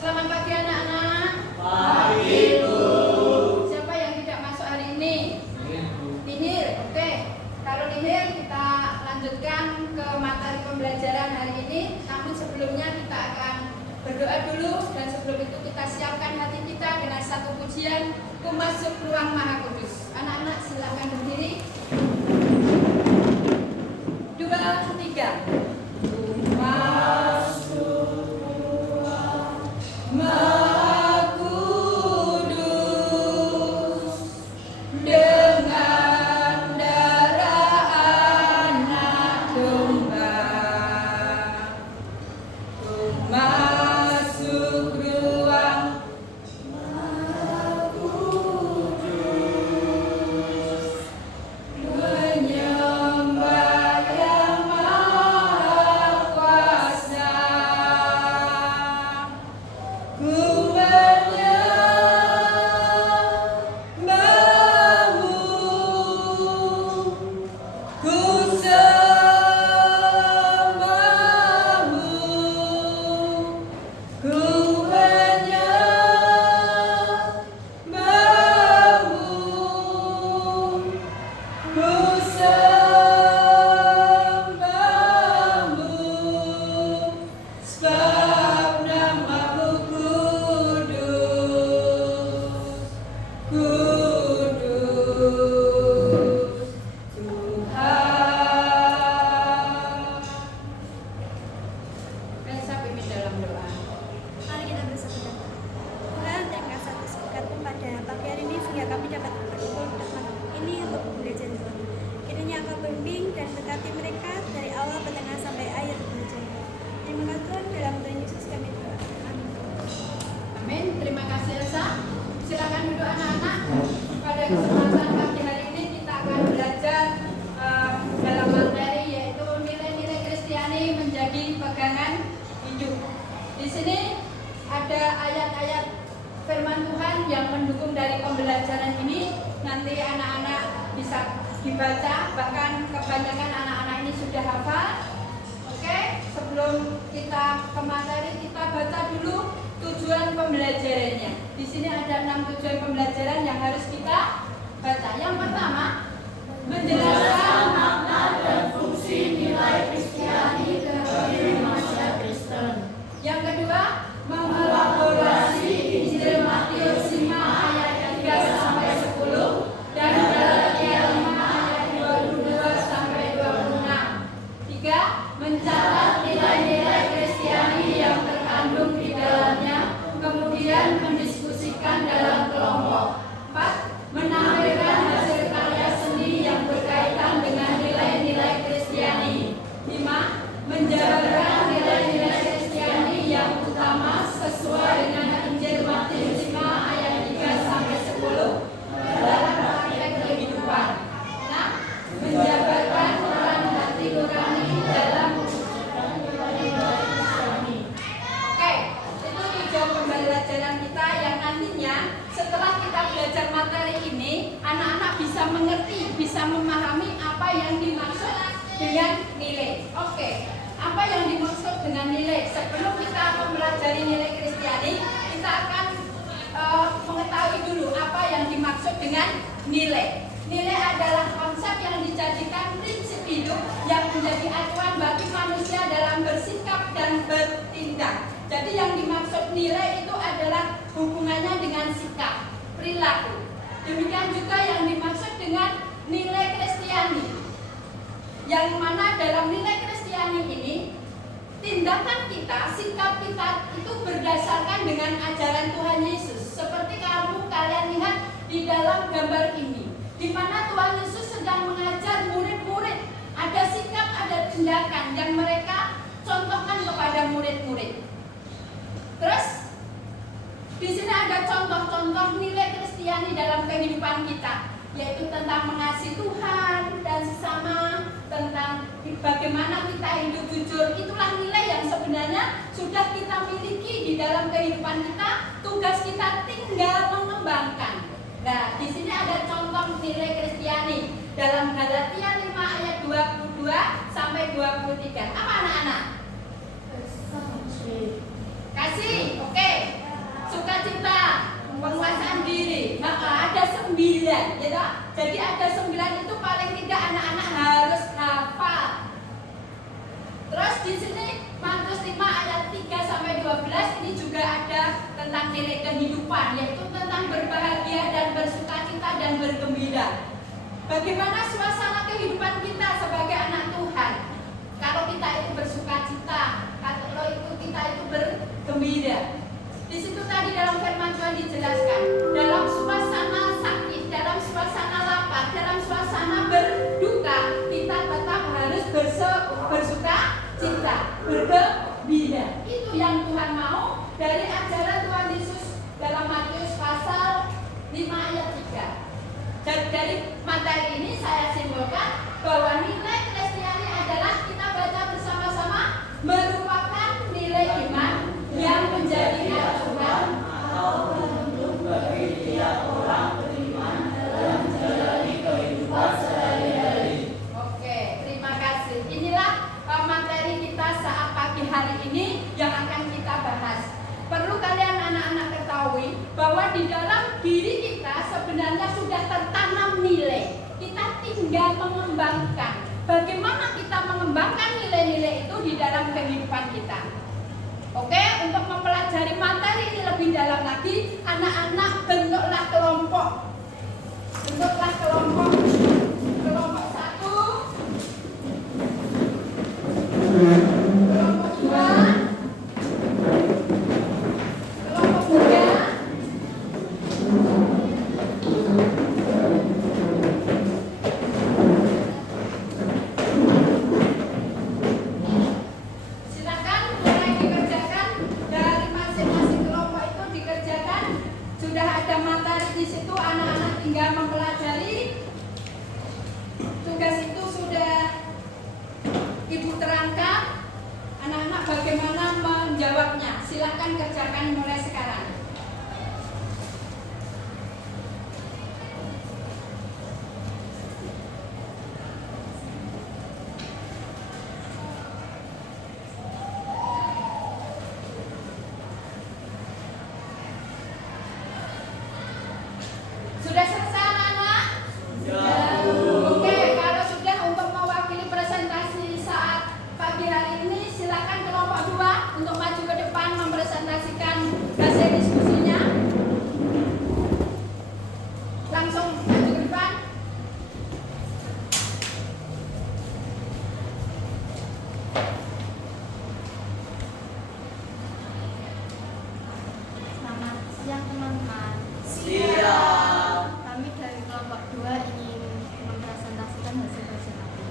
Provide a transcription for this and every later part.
Selamat pagi anak-anak. Pagi, Bu. Siapa yang tidak masuk hari ini? Nihir, oke. Kalau Nihir kita lanjutkan ke materi pembelajaran hari ini. Namun sebelumnya kita akan berdoa dulu, dan sebelum itu kita siapkan hati kita dengan satu pujian, Ku Masuk Ruang Maha Kudus. Anak-anak silakan berdiri. 2, 3. Ku masuk ruang Maha Kudus dengan darah anak domba. Ku masuk ruang Maha Kudus, menyembah Yang Maha Kuasa. Ku menyembahmu, ku sembahmu, ku menyembahmu, ku sembahmu, sebab namamu kudus, kudus Tuhan. Bisa pimpin dalam doa. Mari kita bersama. Tuhan, terima kasih atas berkat-Mu pada pagi hari ini sehingga kami dapat berkumpul ini untuk belajar Tuhan. Kiranya Engkau bimbing dan berkati mereka dari awal pertengahan sampai akhir pembelajaran. Terima kasih Tuhan, dalam Tuhan Yesus kami berdoa. Amin. Amin. Terima kasih Elsa. Silakan duduk anak-anak. Pada kesempatan pagi hari ini kita akan belajar dalam materi yaitu nilai-nilai Kristiani menjadi pegangan hidup. Di sini ada ayat-ayat firman Tuhan yang mendukung dari pembelajaran ini. Nanti anak-anak bisa dibaca, bahkan kebanyakan anak-anak ini sudah hafal. Oke, sebelum kita ke materi, kita baca dulu tujuan pembelajarannya. Di sini ada 6 tujuan pembelajaran yang harus kita baca. Yang pertama, menjelaskan makna dan fungsi nilai Kristiani bagi manusia Kristen. Yang kedua, mengelaborasi Injil Matius 5 ayat 3 sampai 10 dan Galatia 5 ayat 22 sampai 26. 3. Mencatat nilai-nilai Kristiani yang terkandung di dalamnya, kemudian mendiskusikan dalam kelompok. 4. Menampilkan hasil karya seni yang berkaitan dengan nilai-nilai Kristiani. 5. Menjabarkan nilai-nilai Kristiani yang utama sesuai dengan Injil Matius 5 ayat 3 sampai 10 dalam praktek kehidupan. 6. Menjabarkan peran hati nurani dalam Oke, itu tujuan pembelajaran kita yang nantinya setelah kita belajar materi ini, anak-anak bisa mengerti, bisa memahami apa yang dimaksud dengan nilai. Oke, apa yang dimaksud dengan nilai? Sebelum kita mempelajari nilai Kristiani, kita akan mengetahui dulu apa yang dimaksud dengan nilai. Nilai adalah konsep yang dijadikan prinsip hidup yang menjadi acuan bagi manusia dalam bersikap dan bertindak. Jadi yang dimaksud nilai itu adalah hubungannya dengan sikap, perilaku. Demikian juga yang dimaksud dengan nilai Kristiani, yang mana dalam nilai Kristiani ini tindakan kita, sikap kita itu berdasarkan dengan ajaran Tuhan Yesus. Seperti kalian lihat di dalam gambar ini, di mana Tuhan Yesus sedang mengajar murid-murid. Ada sikap, ada tindakan yang mereka contohkan kepada murid-murid. Terus di sini ada contoh-contoh nilai Kristiani dalam kehidupan kita, yaitu tentang mengasihi Tuhan dan sesama, tentang bagaimana kita hidup jujur. Itulah nilai yang sebenarnya sudah kita miliki di dalam kehidupan kita. Tugas kita tinggal mengembangkan. Nah, di sini ada contoh nilai Kristiani dalam Galatia 5 ayat 22 sampai 23. Apa anak-anak? Kasih, oke. ada 9, ya toh? Jadi ada 9 itu paling tidak anak-anak harus hafal. Terus di sini Matius 5 ayat 3 sampai 12 ini juga ada tentang nilai kehidupan, yaitu tentang berbahagia dan bersukacita dan bergembira. Bagaimana suasana kehidupan kita sebagai anak Tuhan? Kalau kita itu bersukacita, kalau itu kita itu bergembira. Di situ tadi dalam firman Tuhan dijelaskan, dalam suasana sakit, dalam suasana lapar, dalam suasana berduka, kita tetap harus bersukacita, bergembira. Itu yang Tuhan mau dari ajaran Tuhan Yesus dalam Matius pasal 5 ayat 3. Dan dari materi ini saya simpulkan bahwa nilai Kristiani adalah kita baca bersama-sama merupakan nilai iman yang menjadi aturan atau penuntun bagi tiap orang beriman dalam menjalani kehidupan sehari-hari. Oke, terima kasih. Inilah materi kita saat pagi hari ini yang akan kita bahas. Perlu kalian anak-anak ketahui bahwa di dalam diri kita sebenarnya sudah tertanam nilai. Kita tinggal mengembangkan. Bagaimana kita mengembangkan nilai-nilai itu di dalam kehidupan kita? Oke, untuk mempelajari materi ini lebih dalam lagi, anak-anak bentuklah kelompok. Bentuklah kelompok. Kelompok 1, kelompok 2, kelompok 3, silakan mulai dikerjakan. Dari masing-masing kelompok itu dikerjakan. Sudah ada materi di situ, anak-anak tinggal mempelajari. Tugas itu sudah Ibu terangkan. Anak-anak bagaimana menjawabnya? Silakan kerjakan mulai sekarang. Sudah selesai anak-anak? Oke, kalau sudah, untuk mewakili presentasi saat pagi hari ini, silakan kelompok 2 untuk maju ke depan mempresentasikan hasil diskusinya. Langsung maju ke depan. Selamat siang teman-teman. Siap. Kami dari kelompok 2 ingin mempresentasikan hasil kajian kami.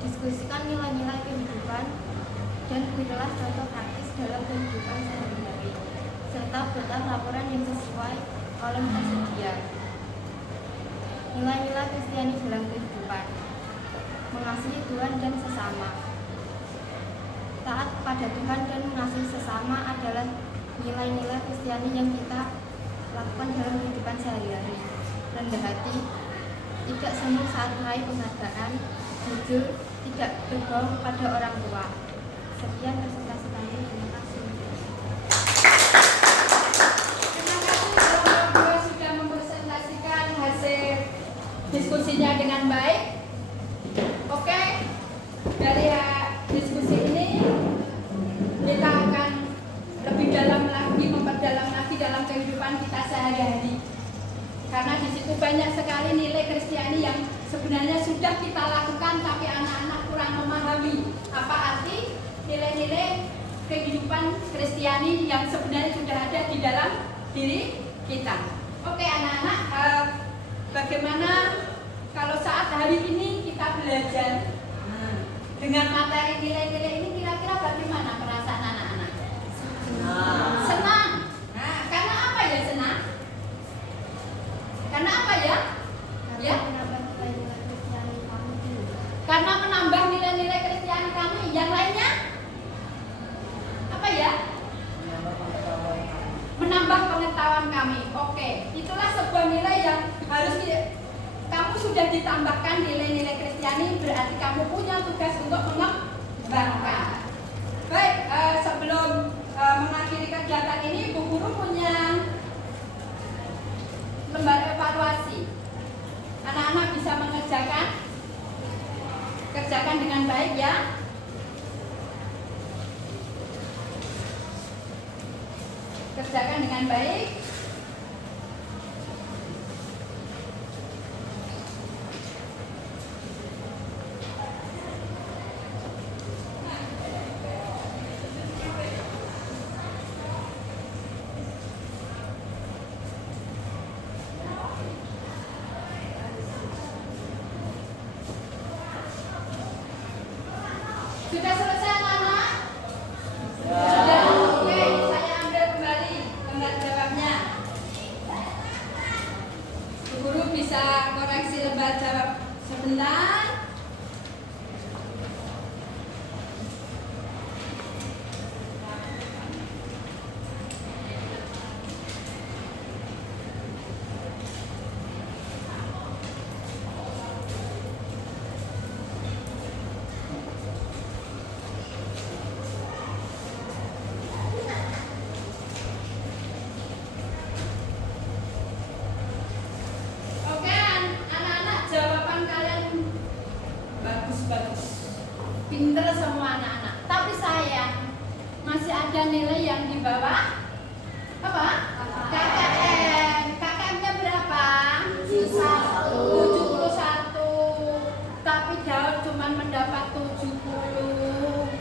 Diskusikan nilai-nilai kehidupan dan berilah contoh praktis dalam kehidupan sehari-hari, serta buatlah laporan yang sesuai oleh tersedia. Nilai-nilai Kristiani dalam kehidupan: mengasihi Tuhan dan sesama. Taat pada Tuhan dan mengasihi sesama adalah nilai-nilai Kristiani yang kita lakukan dalam kehidupan sehari-hari. Rendah hati, tidak sombong saat meraih penghargaan, jujur, tidak berbohong pada orang tua. Sekian presentasi kami. Terima kasih. Terima kasih kelompok 2 sudah mempresentasikan hasil diskusinya dengan baik. Oke, dari diskusi ini kita akan lebih dalam lagi, memperdalam lagi dalam kehidupan kita sehari-hari. Karena di situ banyak sekali nilai Kristiani yang sebenarnya sudah kita lakukan, tapi anak-anak kurang memahami apa arti nilai-nilai kehidupan Kristiani yang sebenarnya sudah ada di dalam diri kita. Oke anak-anak, bagaimana kalau saat hari ini kita belajar dengan materi nilai-nilai ini, kira-kira bagaimana perasaan anak-anak? Senang. Nah, karena apa ya senang? Karena apa ya? Ya? Karena menambah nilai-nilai Kristiani kami. Yang lainnya? Apa ya? Menambah pengetahuan kami. Oke, itulah sebuah nilai yang harus kamu sudah ditambahkan nilai-nilai Kristiani, berarti kamu punya tugas untuk mengembangkan. Baik, sebelum mengakhiri kegiatan ini, kerjakan dengan baik. Sudah selesai anak-anak? Sudah. Oke, saya ambil kembali lembar jawabnya. Bu Guru bisa koreksi lembar jawab sebentar. Oke, anak-anak, jawaban kalian bagus-bagus. Pinter semua anak-anak. Tapi sayang, masih ada nilai yang di bawah apa? KKM. KKM-nya berapa? 71. Tapi Daud cuma mendapat 70.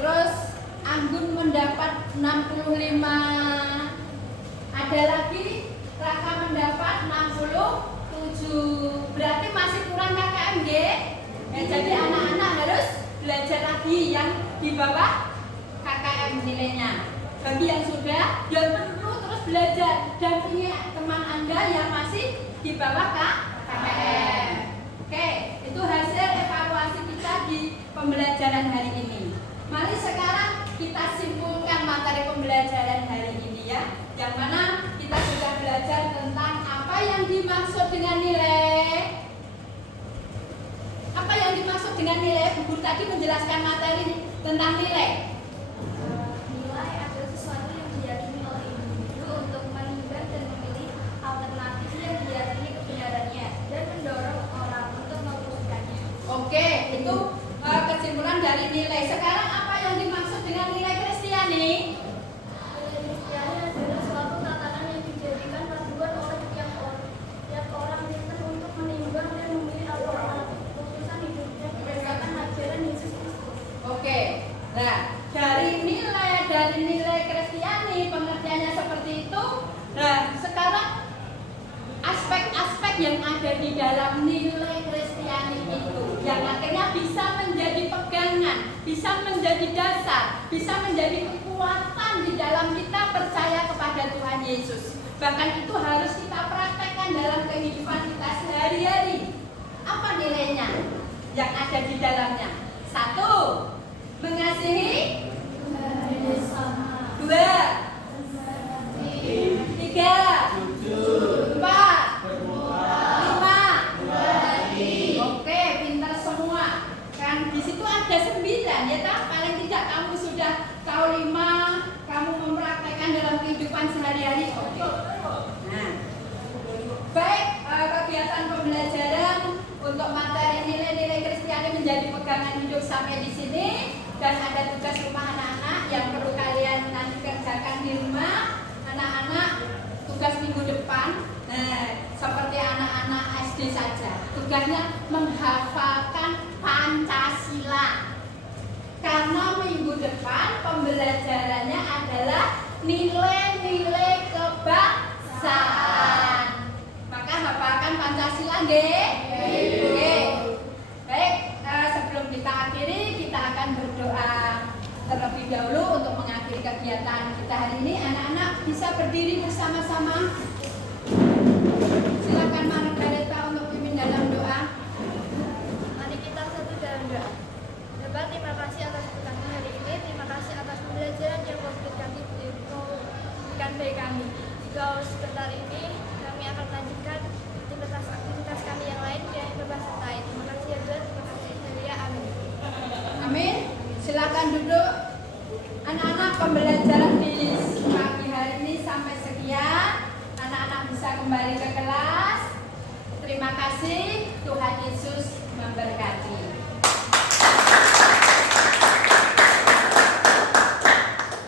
Terus Anggun mendapat 65. Ada lagi Raka mendapat 67. Berarti masih kurang KKM, G. Jadi anak-anak harus belajar lagi yang di bawah KKM nilainya. Bagi yang sudah, yang perlu terus belajar dan punya teman Anda yang masih di bawah KKM. Oke, itu hasil evaluasi kita di pembelajaran hari ini. Mari sekarang kita simpulkan materi pembelajaran hari ini ya. Yang mana kita sudah belajar tentang apa yang dimaksud dengan nilai. Apa yang dimaksud dengan nilai? Bu Guru tadi menjelaskan materi tentang nilai. Nilai adalah sesuatu yang diyakini oleh individu untuk menimbang dan memilih alternatif yang diyakini kebenarannya dan mendorong orang untuk mewujudkannya. Oke, itu kesimpulan dari nilai. Sekarang apa yang dimaksud dengan nilai Kristiani? Kristiani adalah suatu tatanan yang dijadikan panduan oleh tiap orang Kristen untuk menimbang dan memilih alternatif keputusan hidupnya berdasarkan ajaran Yesus Kristus. Oke. Nah, dari nilai Kristiani pengertiannya seperti itu. Nah, sekarang aspek-aspek yang ada di dalam nilai Kristiani itu yang akhirnya bisa menjadi pegangan, bisa menjadi dasar, bisa menjadi kekuatan di dalam kita percaya kepada Tuhan Yesus. Bahkan itu harus kita praktekkan dalam kehidupan kita sehari-hari. Apa nilainya yang ada di dalamnya? 1. Mengasihi. 2. 3. 4. 5. Oke, pintar semua. Kan di situ ada 9 ya tak? Paling tidak kamu sudah tahu 5, kamu mempraktekkan dalam kehidupan sehari-hari. Oke. Nah, baik, kegiatan pembelajaran untuk materi nilai-nilai Kristiani menjadi pegangan hidup sampai di sini. Dan ada tugas rumah anak-anak yang perlu kalian nanti kerjakan di rumah. Anak-anak, tugas minggu depan, seperti anak-anak SD saja, tugasnya menghafalkan Pancasila. Karena minggu depan pembelajarannya adalah nilai-nilai kebangsaan. Maka hafalkan Pancasila, nggih? Oke. Baik, sebelum kita akhiri, kita akan berdoa terlebih dahulu untuk mengakhiri kegiatan kita hari ini. Anak-anak bisa berdiri bersama-sama. Silakan Margareta untuk pimpin dalam doa. Mari kita satu dalam doa. Bapak, terima kasih atas berkatmu hari ini. Terima kasih atas pembelajaran yang kau berikan bagi kami. Jika sebentar ini kami akan lanjutkan aktivitas kami yang lain yang Bapak sertai. Terima kasih ya Tuhan. Terima kasih Haleluya. Amin. Amin. Silakan duduk. Anak-anak, pembelajaran di pagi hari ini sampai sekian. Anak-anak bisa kembali ke kelas. Terima kasih. Tuhan Yesus memberkati.